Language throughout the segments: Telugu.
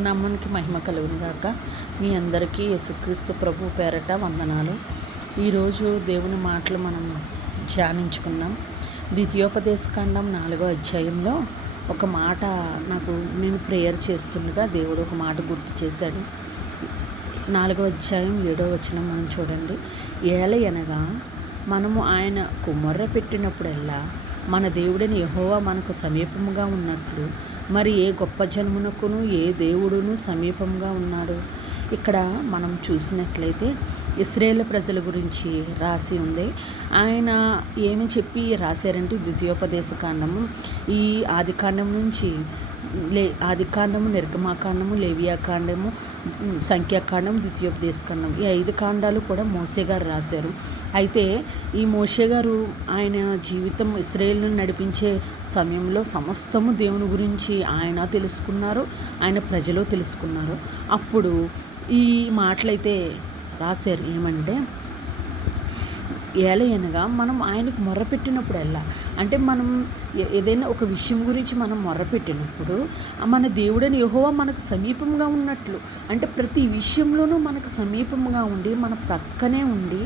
దేవుని నామానికి మహిమ కలుగును గాక. మీ అందరికీ యేసుక్రీస్తు ప్రభు పేరట వందనాలు. ఈరోజు దేవుని మాటలు మనం ధ్యానించుకుందాం. ద్వితీయోపదేశకాండం 4వ అధ్యాయంలో ఒక మాట నేను ప్రేయర్ చేస్తుండగా దేవుడు ఒక మాట గుర్తు చేశాడు. 4వ అధ్యాయం 7వ వచనం మనం చూడండి. ఏలయనగా మనము ఆయనకు మొర్ర పెట్టినప్పుడల్లా మన దేవుడని యెహోవా మనకు సమీపముగా ఉన్నట్లు మరి ఏ గొప్ప జన్మునకును ఏ దేవుడును సమీపంగా ఉన్నాడు. ఇక్కడ మనం చూసినట్లయితే ఇశ్రాయేలు ప్రజల గురించి రాసి ఉంది. ఆయన ఏమి చెప్పి రాశారంటే ద్వితీయోపదేశకాండము ఈ ఆదికాండం నుంచి ఆదికాండము, నిర్గమాకాండము, లేవియాకాండము, సంఖ్యాకాండం, ద్వితీయోపదేశకాండం ఈ 5 కాండాలు కూడా మోషే గారు రాశారు. అయితే ఈ మోషే గారు ఆయన జీవితం ఇశ్రాయేలును నడిపించే సమయంలో సమస్తము దేవుని గురించి ఆయన తెలుసుకున్నారు, ఆయన ప్రజలు తెలుసుకున్నారు. అప్పుడు ఈ మాటలైతే రాశారు. ఏమంటే ఏలయనగా మనం ఆయనకు మొర్రపెట్టినప్పుడల్లా, అంటే మనం ఏదైనా ఒక విషయం గురించి మనం మొర్రపెట్టినప్పుడు మన దేవుడని యెహోవా మనకు సమీపంగా ఉన్నట్లు, అంటే ప్రతి విషయంలోనూ మనకు సమీపంగా ఉండి మన ప్రక్కనే ఉండి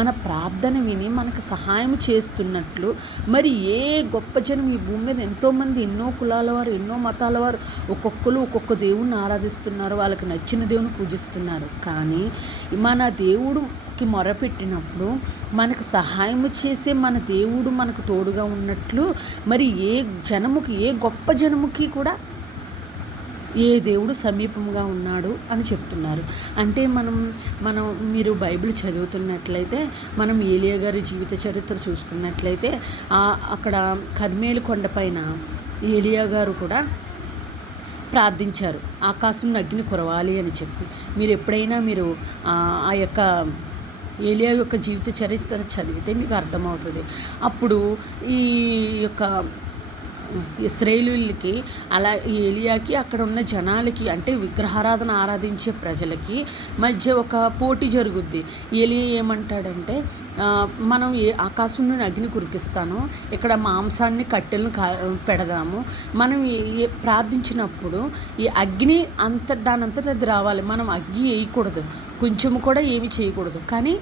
మన ప్రార్థన విని మనకు సహాయం చేస్తున్నట్లు మరి ఏ గొప్ప జనం ఈ భూమి మీద ఎంతోమంది ఎన్నో కులాల వారు ఎన్నో మతాల వారు ఒక్కొక్కరు ఒక్కొక్క దేవుణ్ణి ఆరాధిస్తున్నారు, వాళ్ళకి నచ్చిన దేవుని పూజిస్తున్నారు. కానీ మన దేవుడుకి మొరపెట్టినప్పుడు మనకు సహాయం చేసే మన దేవుడు మనకు తోడుగా ఉన్నట్లు మరి ఏ జనముకి ఏ గొప్ప జనముకి కూడా ఏ దేవుడు సమీపంగా ఉన్నాడు అని చెప్తున్నారు. అంటే మనం మీరు బైబిల్ చదువుతున్నట్లయితే మనం ఏలియా గారి జీవిత చరిత్ర చూసుకున్నట్లయితే అక్కడ కర్మేలు కొండపైన ఏలియా గారు కూడా ప్రార్థించారు, ఆకాశం అగ్ని కురవాలి అని చెప్పి. మీరు ఎప్పుడైనా ఆ యొక్క ఏలియా యొక్క జీవిత చరిత్ర చదివితే మీకు అర్థమవుతుంది. అప్పుడు ఈ యొక్క ఇశ్రాయేలీయులకి అలా ఏలియాకి అక్కడ ఉన్న జనాలకి, అంటే విగ్రహారాధన ఆరాధించే ప్రజలకి మధ్య ఒక పోటీ జరుగుద్ది. ఏలియా ఏమంటాడంటే మనం ఆకాశం నుండి అగ్ని కురిపిస్తాను, ఇక్కడ మాంసాన్ని కట్టెలను పెడదాము, మనం ప్రార్థించినప్పుడు ఈ అగ్ని దానంతట అది రావాలి, మనం అగ్ని వేయకూడదు, కొంచెము కూడా ఏమి చేయకూడదు, కానీ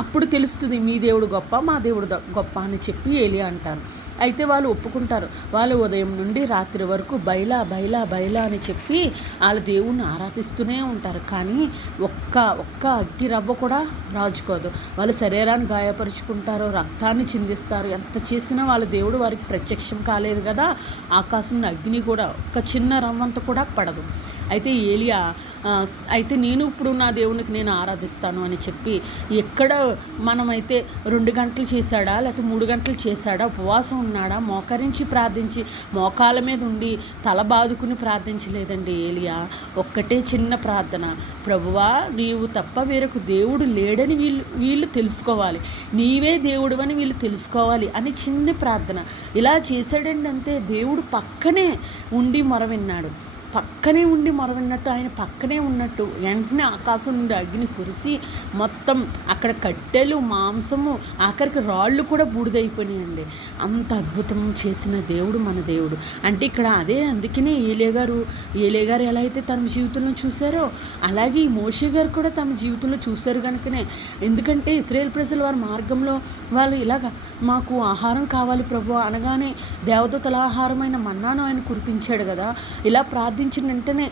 అప్పుడు తెలుస్తుంది మీ దేవుడు గొప్ప మా దేవుడు గొప్ప అని చెప్పి ఏలియా అంటారు. అయితే వాళ్ళు ఒప్పుకుంటారు. వాళ్ళు ఉదయం నుండి రాత్రి వరకు బైలా బైలా బైలా అని చెప్పి వాళ్ళ దేవుణ్ణి ఆరాధిస్తూనే ఉంటారు. కానీ ఒక్క అగ్గి రవ్వ కూడా రాజుకోదు. వాళ్ళు శరీరాన్ని గాయపరుచుకుంటారు, రక్తాన్ని చిందిస్తారు. ఎంత చేసినా వాళ్ళ దేవుడు వారికి ప్రత్యక్షం కాలేదు కదా. ఆకాశం అగ్ని కూడా ఒక చిన్న రవ్వంత కూడా పడదు. అయితే ఏలియా అయితే నేను ఇప్పుడు నా దేవునికి నేను ఆరాధిస్తాను అని చెప్పి, ఎక్కడ మనమైతే 2 గంటలు చేశాడా లేకపోతే 3 గంటలు చేశాడా, ఉపవాసం ఉన్నాడా, మోకరించి ప్రార్థించి మోకాల మీద ఉండి తల బాదుకుని ప్రార్థించలేదండి ఏలియా. ఒక్కటే చిన్న ప్రార్థన, ప్రభువా నీవు తప్ప వేరొక దేవుడు లేడని వీళ్ళు తెలుసుకోవాలి, నీవే దేవుడు అని వీళ్ళు తెలుసుకోవాలి అని చిన్న ప్రార్థన ఇలా చేశాడండి. అంతే. దేవుడు పక్కనే ఉండి మొరవిన్నాడు, పక్కనే ఉండి మొరవిన్నట్టు, ఆయన పక్కనే ఉన్నట్టు వెంటనే ఆకాశం నుండి అగ్ని కురిసి మొత్తం అక్కడ కట్టెలు, మాంసము, ఆఖరికి రాళ్ళు కూడా బూడిదైపోయినాయండి. అంత అద్భుతం చేసిన దేవుడు మన దేవుడు. అంటే ఇక్కడ అందుకనే ఏలియా గారు ఎలా అయితే తన జీవితంలో చూశారో అలాగే ఈ మోషే గారు కూడా తమ జీవితంలో చూశారు కనుకనే. ఎందుకంటే ఇశ్రాయేలు ప్రజలు వారి మార్గంలో వాళ్ళు ఇలాగ మాకు ఆహారం కావాలి ప్రభు అనగానే దేవదూతల ఆహారమైన మన్నాను ఆయన కురిపించాడు కదా. ఇలా ప్రార్థించిన వెంటనే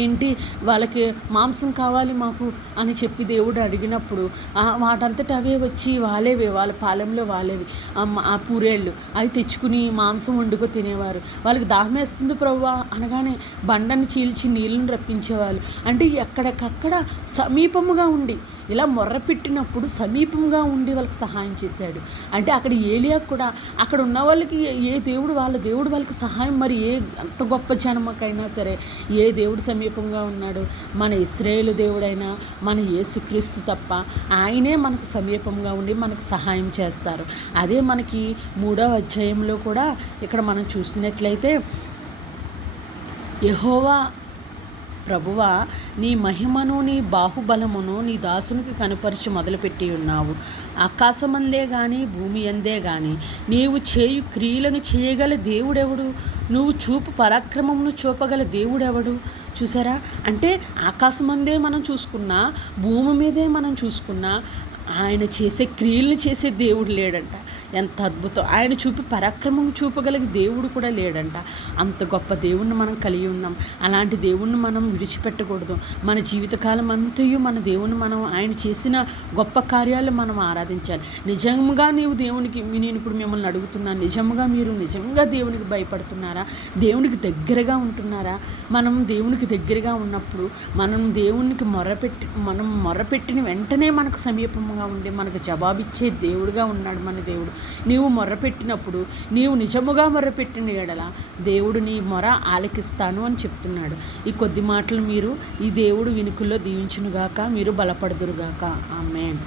ఏంటి వాళ్ళకి మాంసం కావాలి మాకు అని చెప్పి దేవుడు అడిగినప్పుడు వాటంతట అవే వచ్చి వాళ్ళ పాలెంలో వాలేవి ఆ పూరేళ్ళు అవి తెచ్చుకుని మాంసం వండుకో తినేవారు. వాళ్ళకి దాహం వేస్తుంది ప్రభువా అనగానే బండని చీల్చి నీళ్ళను రప్పించేవాళ్ళు. అంటే ఎక్కడికక్కడ సమీపముగా ఉండి ఇలా మొర్రపెట్టినప్పుడు సమీపంగా ఉండి వాళ్ళకి సహాయం చేశాడు. అంటే అక్కడ ఏలియా కూడా అక్కడ ఉన్న వాళ్ళకి ఏ దేవుడు వాళ్ళ దేవుడు వాళ్ళకి సహాయం, మరి అంత గొప్ప జనమకైనా సరే ఏ దేవుడు సమీపంగా ఉన్నాడు? మన ఇశ్రాయేలు దేవుడైనా మన యేసుక్రీస్తు తప్ప ఆయనే మనకు సమీపంగా ఉండి మనకు సహాయం చేస్తారు. అదే మనకి 3వ అధ్యాయంలో కూడా ఇక్కడ మనం చూసినట్లయితే, యెహోవా ప్రభువా నీ మహిమను నీ బాహుబలమును నీ దాసునికి కనుపరిచి మొదలుపెట్టి ఉన్నావు. ఆకాశమందే గాని భూమి అందే గాని నీవు చేయు క్రియలను చేయగల దేవుడెవడు? నువ్వు చూపు పరాక్రమమును చూపగల దేవుడెవడు? చూసారా? అంటే ఆకాశమందే మనం చూసుకున్నా, భూమి మీదే మనం చూసుకున్నా, ఆయన చేసే క్రియలు చేసే దేవుడు లేడంట. ఎంత అద్భుతం! ఆయన పరాక్రమం చూపగలిగే దేవుడు కూడా లేడంట. అంత గొప్ప దేవుణ్ణి మనం కలిగి ఉన్నాం. అలాంటి దేవుణ్ణి మనం విడిచిపెట్టకూడదు. మన జీవితకాలం అంతయు మన దేవుణ్ణి మనం ఆయన చేసిన గొప్ప కార్యాలు మనం ఆరాధించాలి. నిజంగా నీవు దేవునికి నేను ఇప్పుడు మిమ్మల్ని అడుగుతున్నాను, మీరు నిజంగా దేవునికి భయపడుతున్నారా? దేవునికి దగ్గరగా ఉంటున్నారా? మనం దేవునికి దగ్గరగా ఉన్నప్పుడు మనం మొర్రపెట్టిన వెంటనే మనకు సమీపంగా ఉండి మనకు జవాబిచ్చే దేవుడుగా ఉన్నాడు మన దేవుడు. నీవు మొర్రపెట్టినప్పుడు, నీవు నిజముగా మొర్రపెట్టిన ఎడల దేవుడు నీ మొర ఆలకిస్తాను అని చెప్తున్నాడు. ఈ కొద్ది మాటలు మీరు ఈ దేవుడు వినుకుల్లో దీవించునుగాక, మీరు బలపడుదురుగాక. ఆమేన్.